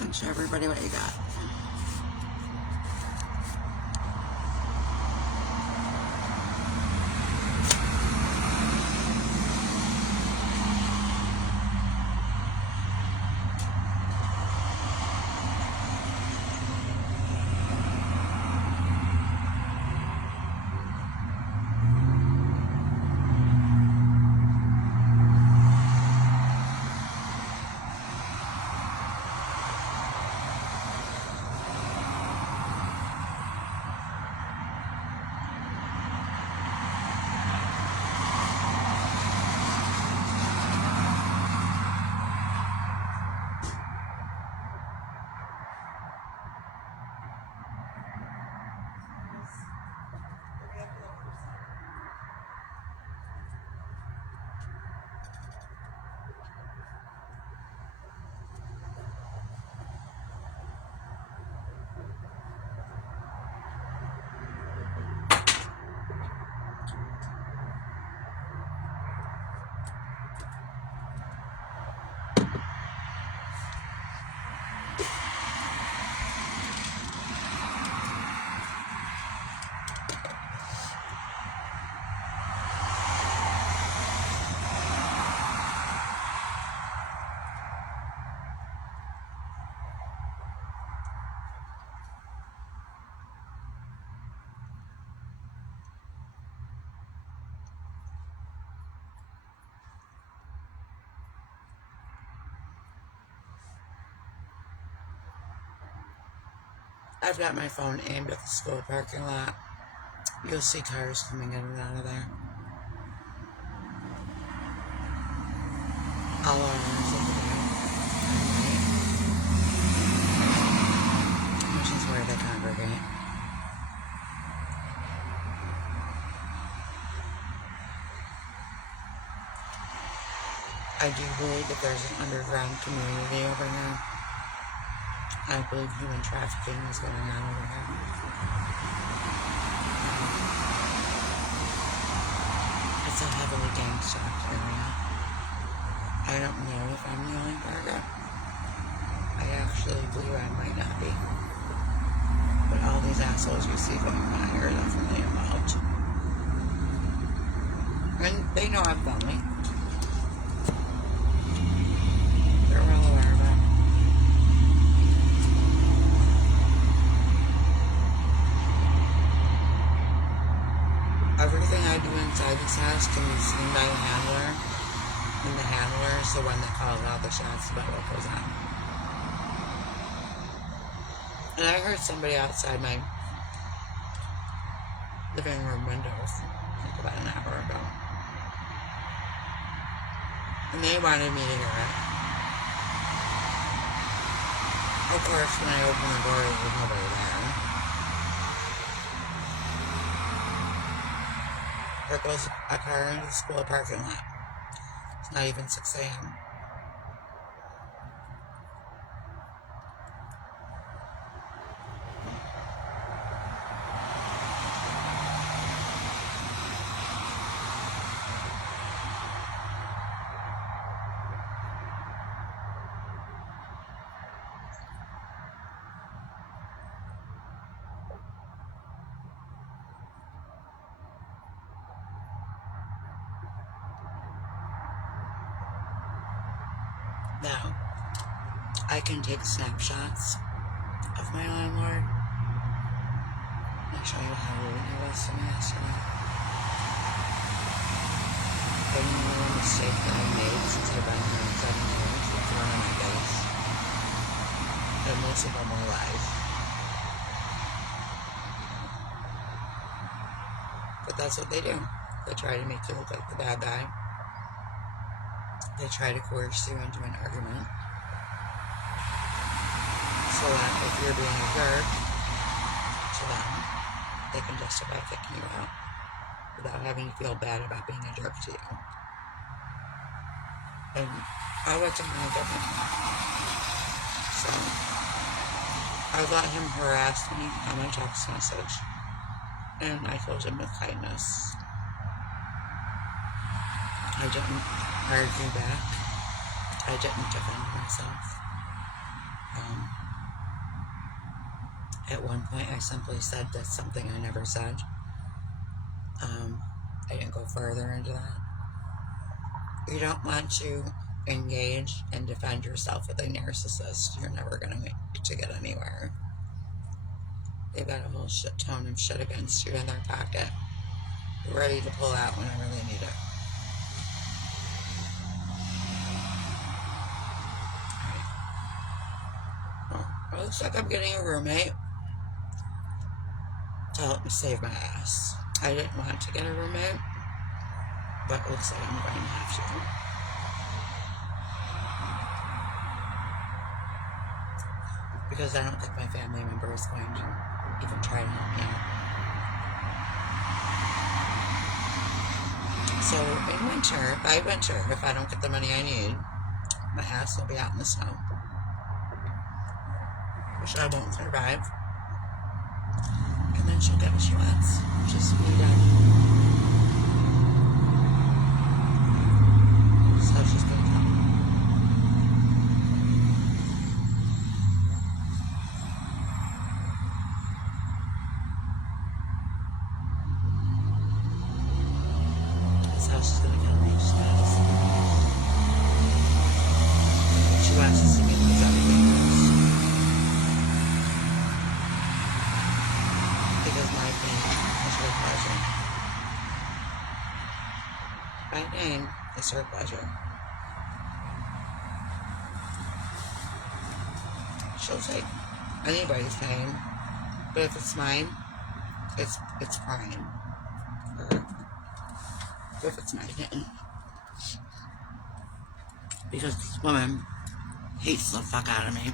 lunch. Everybody, what you got? I've got my phone aimed at the school parking lot. You'll see cars coming in and out of there. All around over there. Which is where they congregate. I do believe that there's an underground community over here. I believe human trafficking is going on over here. It's a heavily gang-stalked area. I don't know if I'm the only target. I actually believe I might not be. But all these assholes you see going by are definitely involved. And they know I'm filming. They're well aware of it. Everything I do inside this house can be seen by the handler. And the handler is the one that calls out the shots about what goes on. And I heard somebody outside my living room windows like about an hour ago. And they wanted me to hear it. Of course, when I opened the door, there was nobody there. There goes a car into the school parking lot. It's not even 6 a.m. Now, I can take snapshots of my landlord. I'll show you how rude he was to me yesterday. And you know the mistake that I made since I've been here in 7 years, it's thrown in my face. And most of them were lies. But that's what they do. They try to make you look like the bad guy. They try to coerce you into an argument so that if you're being a jerk to them, they can justify kicking you out without having you feel bad about being a jerk to you. And I wasn't no different. So I let him harass me on my text message, and I told him with kindness. I didn't argue back. I didn't defend myself. Um, at one point, I simply said that's something I never said. I didn't go further into that. You don't want to engage and defend yourself with a narcissist. You're never going to get anywhere. They've got a whole shit ton of shit against you in their pocket. You're ready to pull out whenever they need it. Well, it looks like I'm getting a roommate to help me save my ass. I didn't want to get a roommate, but it looks like I'm going to have to. Because I don't think my family member is going to even try to help me out. So in winter, by winter, if I don't get the money I need, my ass will be out in the snow. Which I won't survive. And then she'll get what she wants. Just be done. So she's gonna come. That's how she's gonna kill me. She's gonna listen. She wants to see me lose everything else. Because my pain is her pleasure. My pain is her pleasure. She'll take anybody's pain, but if it's mine, it's fine. Or if it's my pain. Because this woman hates the fuck out of me.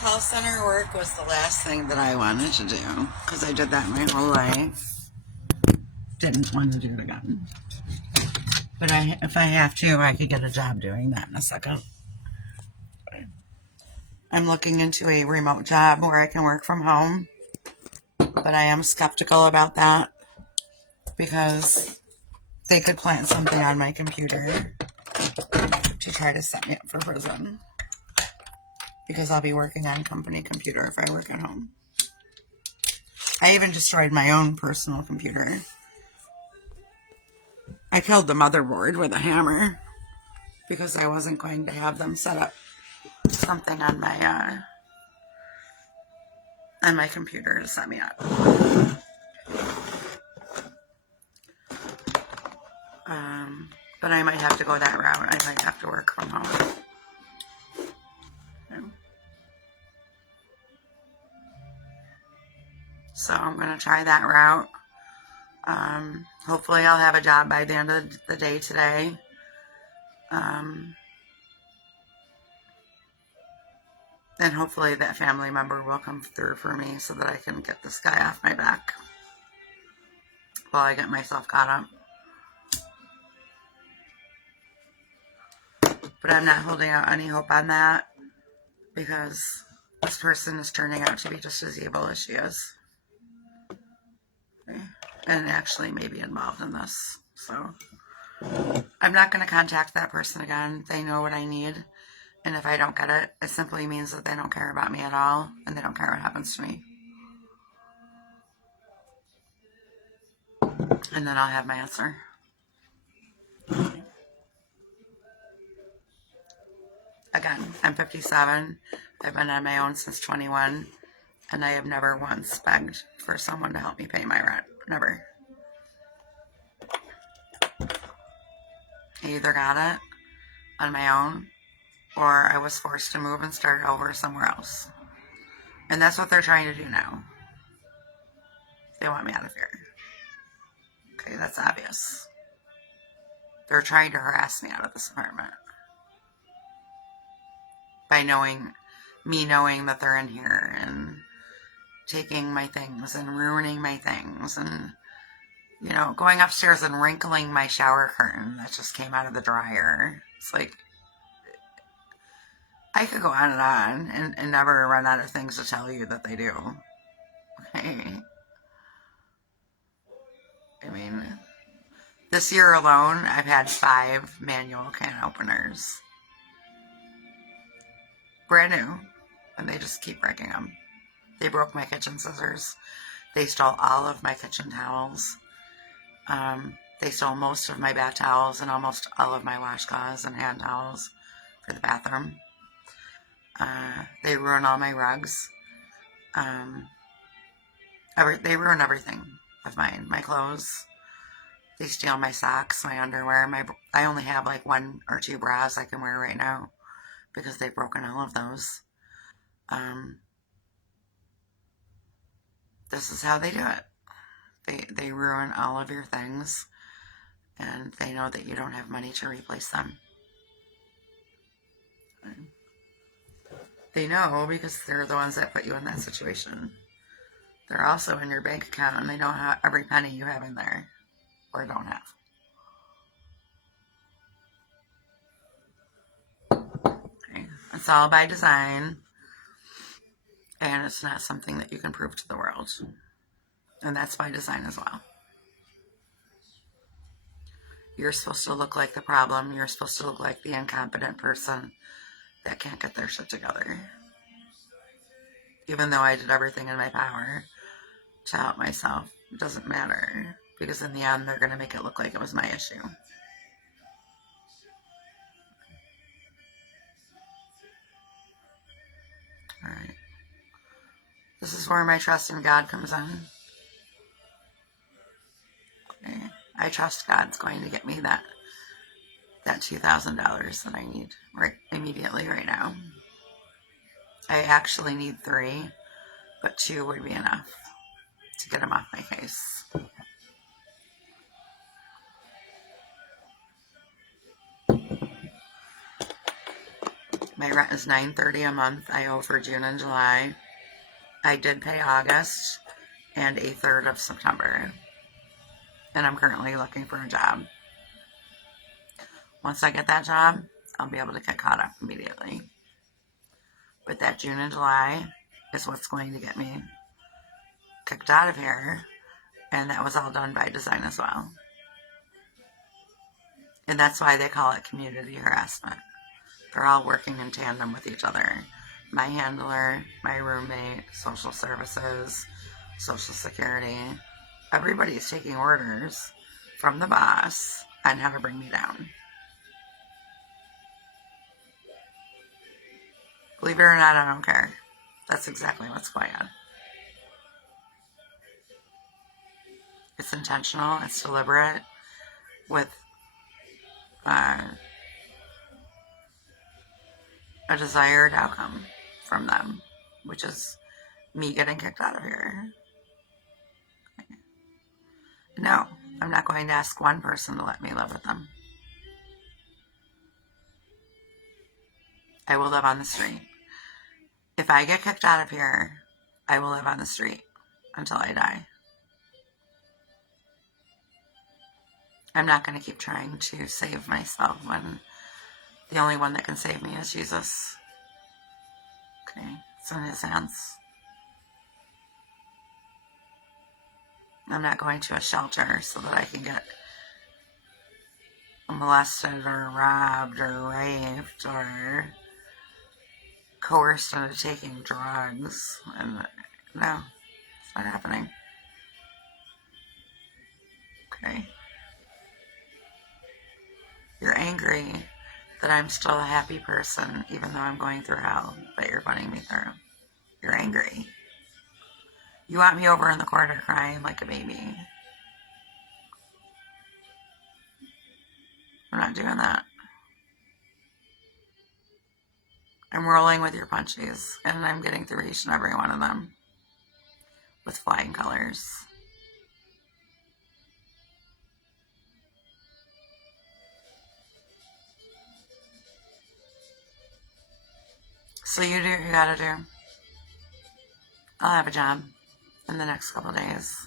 Call center work was the last thing that I wanted to do because I did that my whole life. Didn't want to do it again. But if I have to, I could get a job doing that in a second. I'm looking into a remote job where I can work from home, but I am skeptical about that because they could plant something on my computer to try to set me up for prison because I'll be working on company computer if I work at home. I even destroyed my own personal computer. I killed the motherboard with a hammer because I wasn't going to have them set up something on my computer to set me up. But I might have to go that route. I might have to work from home. So I'm going to try that route. Hopefully I'll have a job by the end of the day today. And hopefully that family member will come through for me so that I can get this guy off my back while I get myself caught up. But I'm not holding out any hope on that because this person is turning out to be just as evil as she is. Okay. And actually may be involved in this. So I'm not going to contact that person again. They know what I need. And if I don't get it, it simply means that they don't care about me at all and they don't care what happens to me. And then I'll have my answer. Again, I'm 57. I've been on my own since 21. And I have never once begged for someone to help me pay my rent. Never. I either got it on my own or I was forced to move and start over somewhere else. And that's what they're trying to do now. They want me out of here. Okay, that's obvious. They're trying to harass me out of this apartment. By me knowing that they're in here and taking my things and ruining my things and, you know, going upstairs and wrinkling my shower curtain that just came out of the dryer. It's like, I could go on and never run out of things to tell you that they do. Okay. I mean, this year alone, I've had 5 manual can openers. Brand new. And they just keep breaking them. They broke my kitchen scissors. They stole all of my kitchen towels. They stole most of my bath towels and almost all of my washcloths and hand towels for the bathroom. They ruined all my rugs. They ruin everything of mine. My clothes. They steal my socks, my underwear. I only have like 1 or 2 bras I can wear right now because they've broken all of those. This is how they do it. They ruin all of your things, and they know that you don't have money to replace them. They know because they're the ones that put you in that situation. They're also in your bank account, and they know how every penny you have in there or don't have. Okay. It's all by design, and it's not something that you can prove to the world. And that's by design as well. You're supposed to look like the problem. You're supposed to look like the incompetent person that can't get their shit together. Even though I did everything in my power to help myself, it doesn't matter. Because in the end, they're going to make it look like it was my issue. Alright. This is where my trust in God comes in. Okay. I trust God's going to get me that $2,000 that I need immediately right now. I actually need 3, but 2 would be enough to get him off my case. My rent is $9.30 a month. I owe for June and July. I did pay August and a third of September. And I'm currently looking for a job. Once I get that job, I'll be able to get caught up immediately. But that June and July is what's going to get me kicked out of here. And that was all done by design as well. And that's why they call it community harassment. They're all working in tandem with each other. My handler, my roommate, social services, social security. Everybody's taking orders from the boss on how to bring me down. Believe it or not, I don't care. That's exactly what's going on. It's intentional, it's deliberate, with a desired outcome from them, which is me getting kicked out of here. No, I'm not going to ask one person to let me live with them. I will live on the street. If I get kicked out of here, I will live on the street until I die. I'm not going to keep trying to save myself when the only one that can save me is Jesus. Okay, it's in his hands. I'm not going to a shelter so that I can get molested or robbed or raped or coerced into taking drugs. And no, it's not happening. Okay. You're angry that I'm still a happy person even though I'm going through hell that you're putting me through. You're angry. You want me over in the corner crying like a baby. I'm not doing that. I'm rolling with your punches, and I'm getting through each and every one of them with flying colors. So you do what you gotta do. I'll have a job in the next couple days.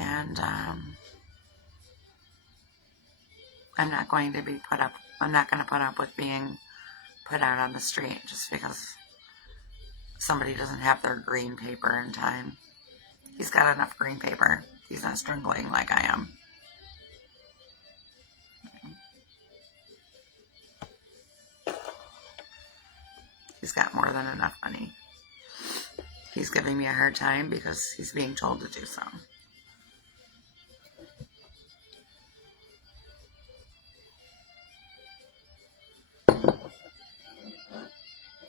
And I'm not going to put up with being put out on the street just because somebody doesn't have their green paper in time. He's got enough green paper. He's not struggling like I am. He's got more than enough money. He's giving me a hard time because he's being told to do so.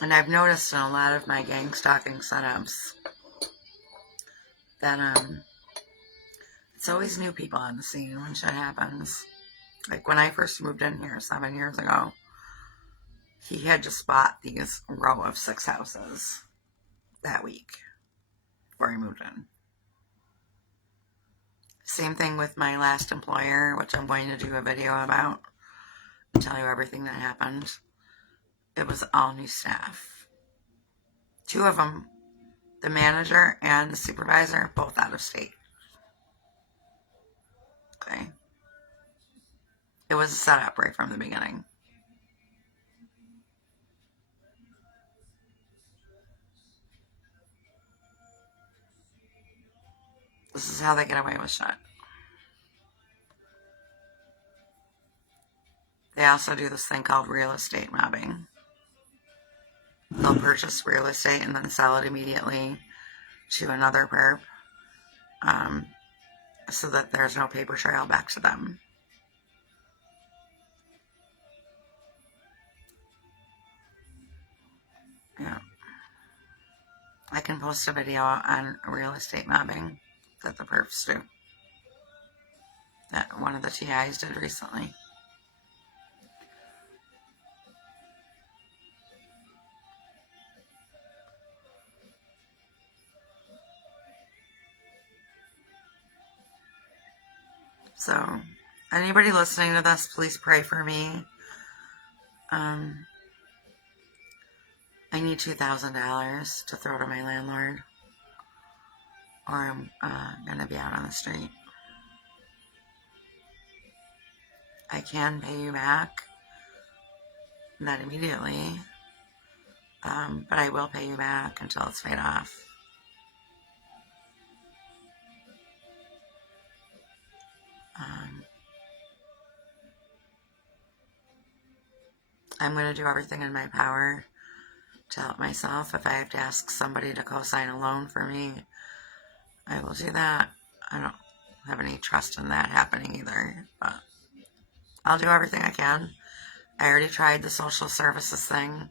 And I've noticed in a lot of my Gangstalking setups that it's always new people on the scene when shit happens. Like when I first moved in here 7 years ago, he had just bought these row of 6 houses that week before he moved in. Same thing with my last employer, which I'm going to do a video about and tell you everything that happened. It was all new staff. 2 of them, the manager and the supervisor, both out of state. Okay. It was a setup right from the beginning. This is how they get away with shit. They also do this thing called real estate mobbing. They'll purchase real estate and then sell it immediately to another perp, so that there's no paper trail back to them. Yeah. I can post a video on real estate mobbing that the perps do. That one of the TIs did recently. So, anybody listening to this, please pray for me. I need $2,000 to throw to my landlord, or I'm going to be out on the street. I can pay you back, not immediately, but I will pay you back until it's paid off. I'm going to do everything in my power to help myself. If I have to ask somebody to co-sign a loan for me, I will do that. I don't have any trust in that happening either, but I'll do everything I can. I already tried the social services thing.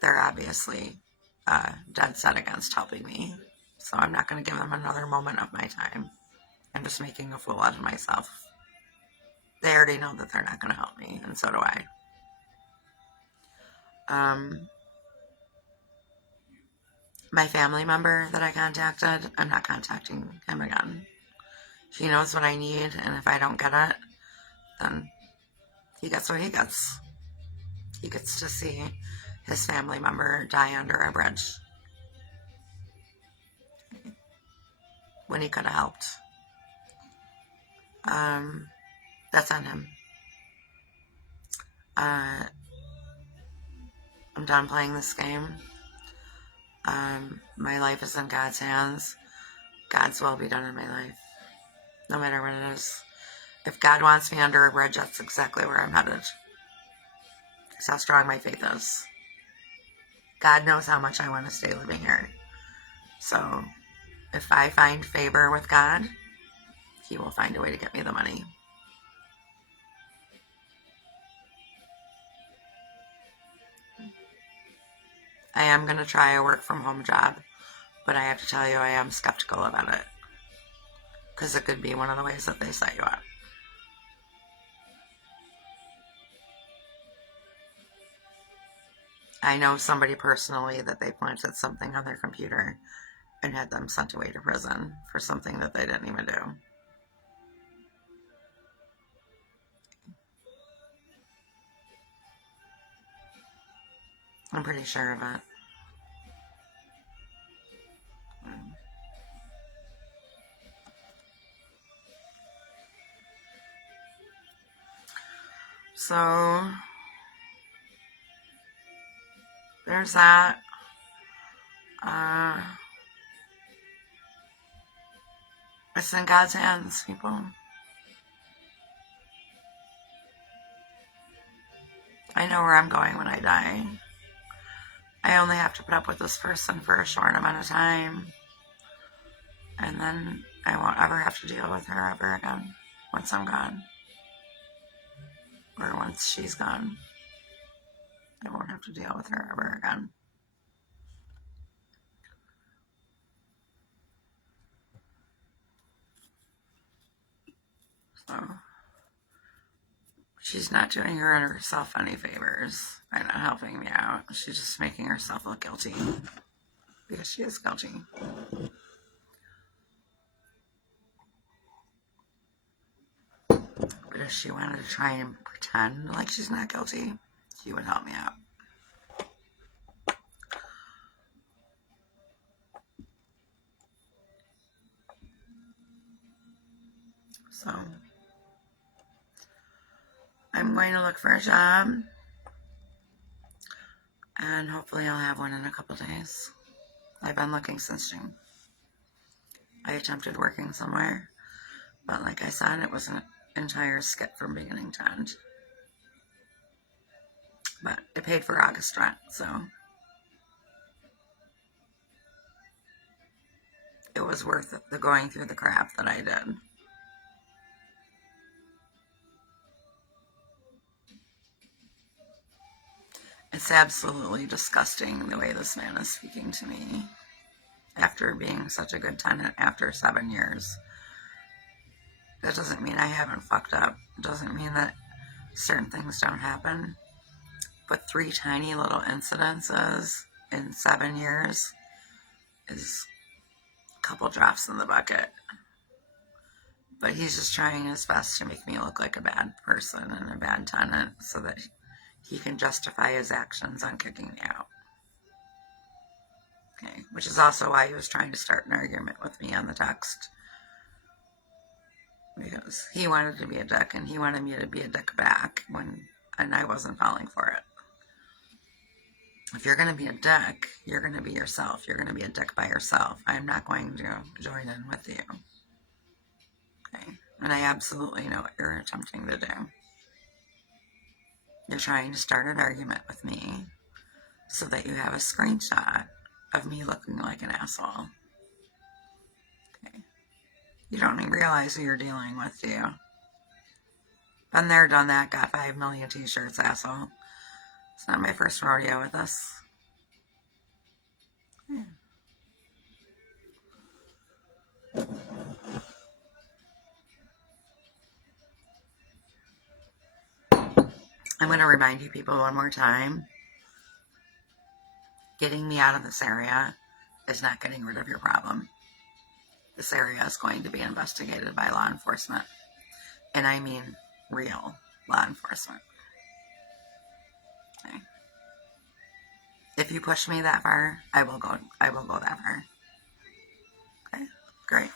They're obviously dead set against helping me, so I'm not going to give them another moment of my time. I'm just making a fool out of myself. They already know that they're not going to help me, and so do I. My family member that I contacted, I'm not contacting him again. He knows what I need, and if I don't get it, then he gets what he gets. He gets to see his family member die under a bridge when he could have helped. That's on him. I'm done playing this game. My life is in God's hands. God's will be done in my life, no matter what it is. If God wants me under a bridge, that's exactly where I'm headed. That's how strong my faith is. God knows how much I want to stay living here. So if I find favor with God, He will find a way to get me the money. I am going to try a work from home job, but I have to tell you, I am skeptical about it, because it could be one of the ways that they set you up. I know somebody personally that they planted something on their computer and had them sent away to prison for something that they didn't even do. I'm pretty sure of it. So there's that. It's in God's hands, people. I know where I'm going when I die. I only have to put up with this person for a short amount of time, and then I won't ever have to deal with her ever again once I'm gone. Or once she's gone. I won't have to deal with her ever again. So she's not doing herself any favors by not helping me out. She's just making herself look guilty, because she is guilty. But if she wanted to try and pretend like she's not guilty, she would help me out. So I'm going to look for a job, and hopefully I'll have one in a couple days. I've been looking since June. I attempted working somewhere, but like I said, it was an entire skit from beginning to end. But it paid for August rent, so it was worth the going through the crap that I did. It's absolutely disgusting the way this man is speaking to me after being such a good tenant after 7 years. That doesn't mean I haven't fucked up. It doesn't mean that certain things don't happen. But 3 tiny little incidences in 7 years is a couple drops in the bucket. But he's just trying his best to make me look like a bad person and a bad tenant so that he can justify his actions on kicking me out. Okay, which is also why he was trying to start an argument with me on the text. Because he wanted to be a dick, and he wanted me to be a dick back, and I wasn't falling for it. If you're going to be a dick, you're going to be yourself. You're going to be a dick by yourself. I'm not going to join in with you. Okay? And I absolutely know what you're attempting to do. You're trying to start an argument with me so that you have a screenshot of me looking like an asshole. Okay? You don't even realize who you're dealing with, do you? Been there, done that, got 5 million t-shirts, asshole. It's not my first rodeo with this. Yeah. I'm going to remind you people one more time. Getting me out of this area is not getting rid of your problem. This area is going to be investigated by law enforcement. And I mean real law enforcement. Okay. If you push me that far, I will go that far. Okay, great.